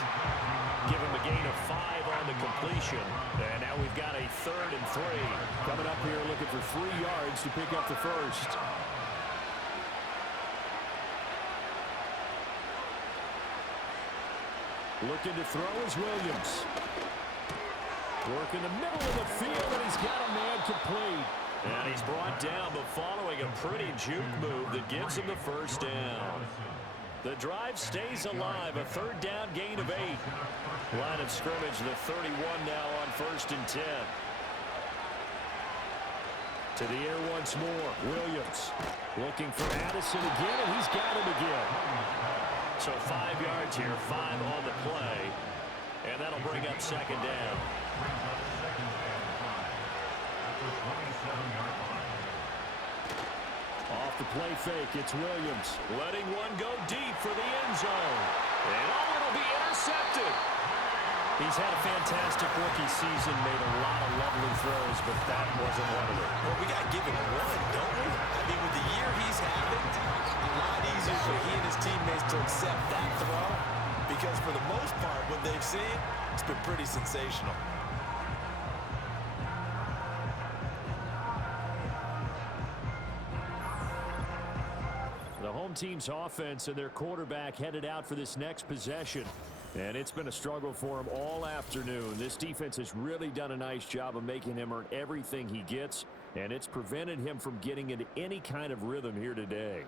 Give him a gain of 5 on the completion. And now we've got a 3rd and 3. Coming up here looking for 3 yards to pick up the first. Looking to throw is Williams. Working the middle of the field, and he's got a man complete. And he's brought down, but following a pretty juke move that gives him the first down. The drive stays alive, a 3rd down gain of 8. Line of scrimmage, the 31 now on 1st and 10. To the air once more, Williams. Looking for Addison again, and he's got him again. So 5 yards here, 5 on the play. And that'll bring up 2nd down. Off the play fake, it's Williams. Letting one go deep for the end zone. And it'll be intercepted. He's had a fantastic rookie season, made a lot of lovely throws, but that wasn't one of them. Well, we got to give him one, don't we? I mean, with the year he's having, a lot easier for he and his teammates to accept that throw, because for the most part, what they've seen, it's been pretty sensational. The home team's offense and their quarterback headed out for this next possession. And it's been a struggle for him all afternoon. This defense has really done a nice job of making him earn everything he gets, and it's prevented him from getting into any kind of rhythm here today.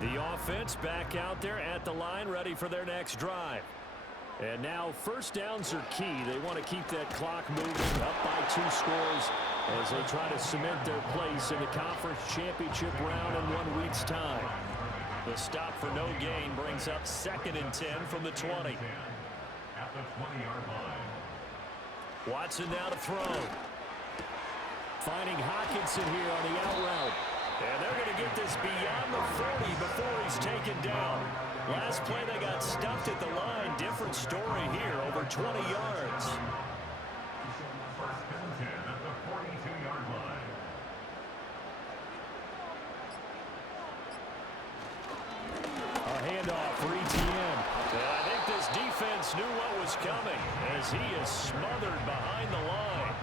The offense back out there at the line, ready for their next drive. And now first downs are key. They want to keep that clock moving, up by 2 scores as they try to cement their place in the conference championship round in 1 week's time. The stop for no gain brings up 2nd and 10 from the 20. At the 20-yard line. Watson now to throw. Finding Hockenson here on the out route. And they're going to get this beyond the 40 before he's taken down. Last play they got stuffed at the line. Different story here, over 20 yards. First and 10 at the 42-yard line. A handoff for ETN. And I think this defense knew what was coming as he is smothered behind the line.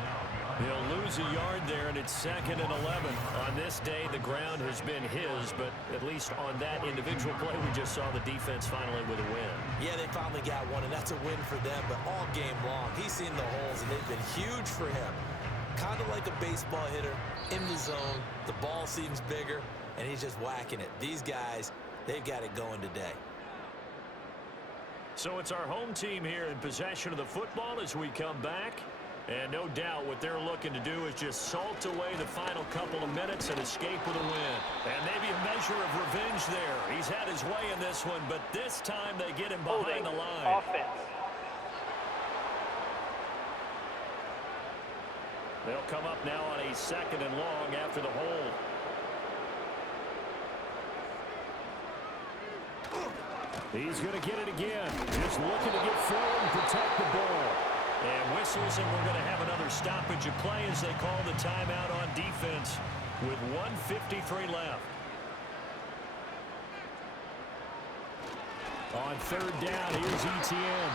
He'll lose a yard there, and it's 2nd and 11. On this day, the ground has been his, but at least on that individual play, we just saw the defense finally with a win. Yeah, they finally got one, and that's a win for them, but all game long, he's seen the holes, and they've been huge for him. Kind of like a baseball hitter, in the zone, the ball seems bigger, and he's just whacking it. These guys, they've got it going today. So it's our home team here in possession of the football as we come back. And no doubt what they're looking to do is just salt away the final couple of minutes and escape with a win. And maybe a measure of revenge there. He's had his way in this one, but this time they get him behind the line. Offense. They'll come up now on a 2nd and long after the hold. He's going to get it again. Just looking to get forward and protect the ball. And whistles, and we're going to have another stoppage of play as they call the timeout on defense with 1:53 left. On third down, here's Etienne.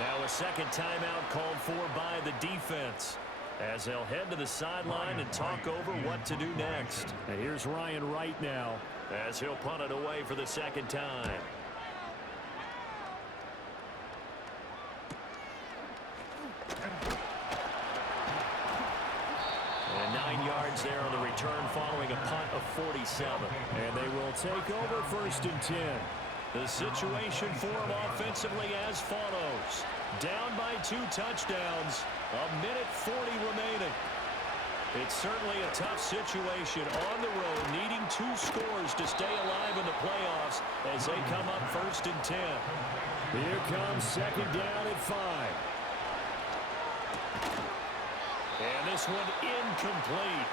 Now a second timeout called for by the defense as they'll head to the sideline and talk over what to do next. And here's Ryan Wright now as he'll punt it away for the second time. And 9 yards there on the return following a punt of 47. And they will take over 1st and 10. The situation for them offensively as follows. Down by 2 touchdowns. 1:40 remaining. It's certainly a tough situation on the road, needing 2 scores to stay alive in the playoffs as they come up 1st and 10. Here comes 2nd down at 5. And this one incomplete.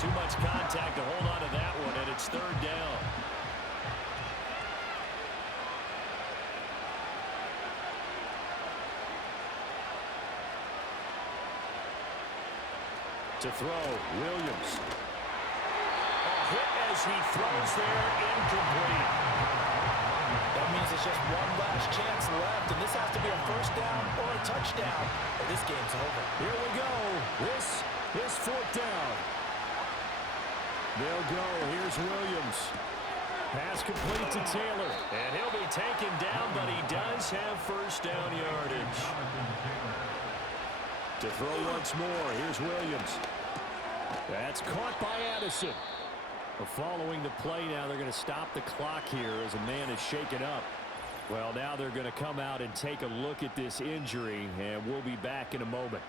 Too much contact to hold on to that one, and it's 3rd down. To throw, Williams. A hit as he throws there, incomplete. That means it's just one last chance left, and this has to be a 1st down or a touchdown, or this game's over. Here we go. This is 4th down. They'll go. Here's Williams. Pass complete to Taylor. And he'll be taken down, but he does have 1st down yardage. To throw once more, here's Williams. That's caught by Addison. Following the play now, they're going to stop the clock here as a man is shaken up. Well, now they're going to come out and take a look at this injury, and we'll be back in a moment.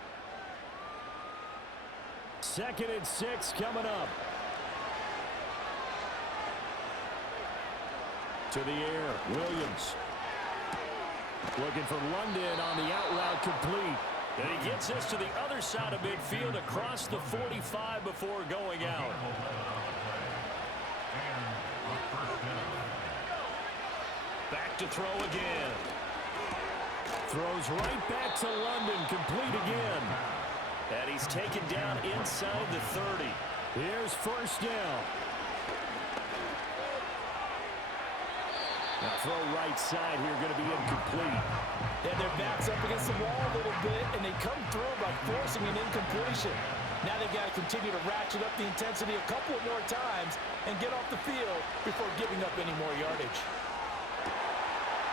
2nd and 6 coming up. To the air, Williams. Looking for London on the out route complete. And he gets this to the other side of midfield across the 45 before going out. Back to throw again. Throws right back to London, complete again. And he's taken down inside the 30. Here's 1st down. Now throw right side here, going to be incomplete. And their back's up against the wall a little bit, and they come through by forcing an incompletion. Now they've got to continue to ratchet up the intensity a couple of more times and get off the field before giving up any more yardage.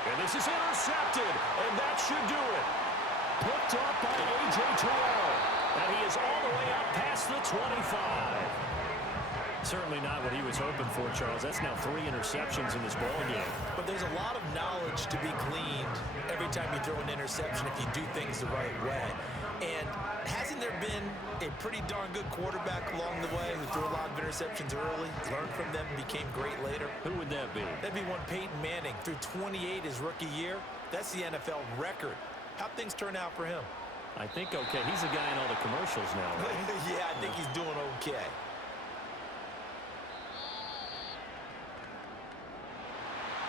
And this is intercepted, and that should do it. Picked up by A.J. Terrell, and he is all the way out past the 25. Certainly not what he was hoping for, Charles. That's now 3 interceptions in this ballgame. But there's a lot of knowledge to be gleaned every time you throw an interception if you do things the right way. And hasn't there been a pretty darn good quarterback along the way who threw a lot of interceptions early, learned from them, and became great later? Who would that be? That'd be one Peyton Manning. Threw 28 his rookie year. That's the NFL record. How'd things turn out for him? I think okay. He's the guy in all the commercials now, right? Yeah, I think he's doing okay.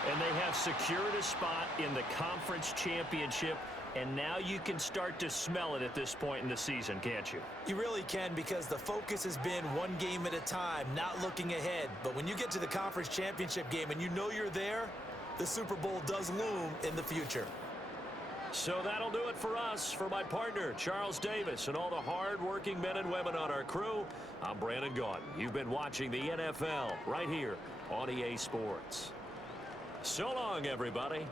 And they have secured a spot in the conference championship, and now you can start to smell it at this point in the season, can't you? You really can, because the focus has been one game at a time, not looking ahead. But when you get to the conference championship game and you know you're there, the Super Bowl does loom in the future. So that'll do it for us. For my partner, Charles Davis, and all the hard-working men and women on our crew, I'm Brandon Gaudin. You've been watching the NFL right here on EA Sports. So long, everybody.